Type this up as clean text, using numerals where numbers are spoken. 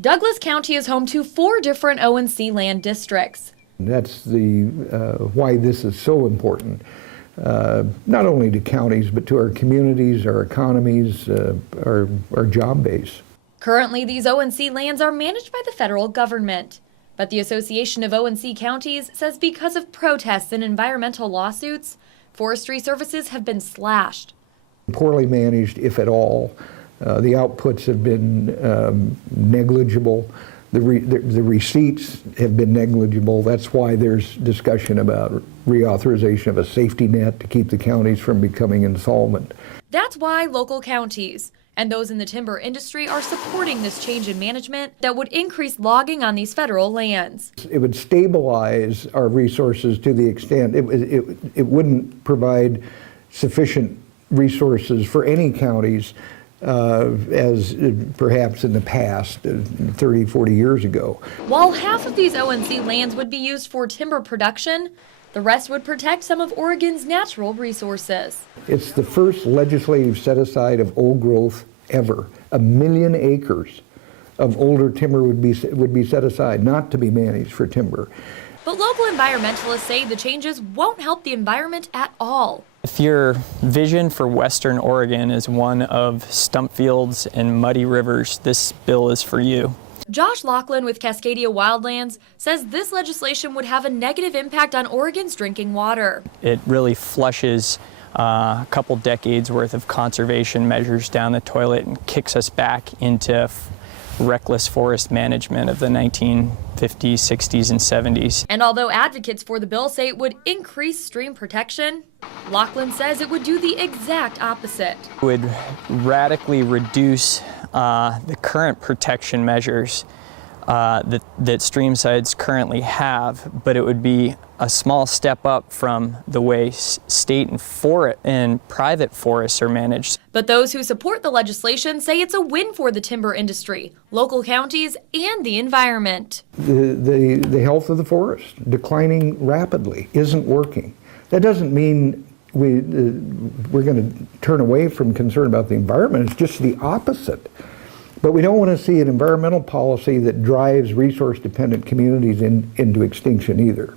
Douglas County is home to 4 different O&C land districts. That's why this is so important, not only to counties, but to our communities, our economies, our job base. Currently, these O&C lands are managed by the federal government. But the Association of O&C Counties says because of protests and environmental lawsuits, forestry services have been slashed. Poorly managed, if at all. The outputs have been negligible. The receipts have been negligible. That's why there's discussion about reauthorization of a safety net to keep the counties from becoming insolvent. That's why local counties and those in the timber industry are supporting this change in management that would increase logging on these federal lands. It would stabilize our resources to the extent it wouldn't provide sufficient resources for any counties as perhaps in the past, 30, 40 years ago. While half of these O&C lands would be used for timber production, the rest would protect some of Oregon's natural resources. It's the first legislative set-aside of old growth ever. 1 million acres of older timber would be set aside, not to be managed for timber. But local environmentalists say the changes won't help the environment at all. If your vision for Western Oregon is one of stump fields and muddy rivers, this bill is for you. Josh Laughlin with Cascadia Wildlands says this legislation would have a negative impact on Oregon's drinking water. It really flushes a couple decades worth of conservation measures down the toilet and kicks us back into reckless forest management of the 1950s, 60s, and 70s. And although advocates for the bill say it would increase stream protection, Laughlin says it would do the exact opposite. It would radically reduce the current protection measures that stream sides currently have, but it would be a small step up from the way state and private forests are managed. But those who support the legislation say it's a win for the timber industry, local counties, and the environment. The health of the forest, declining rapidly, isn't working. That doesn't mean we're going to turn away from concern about the environment. It's just the opposite. But we don't want to see an environmental policy that drives resource-dependent communities into extinction either.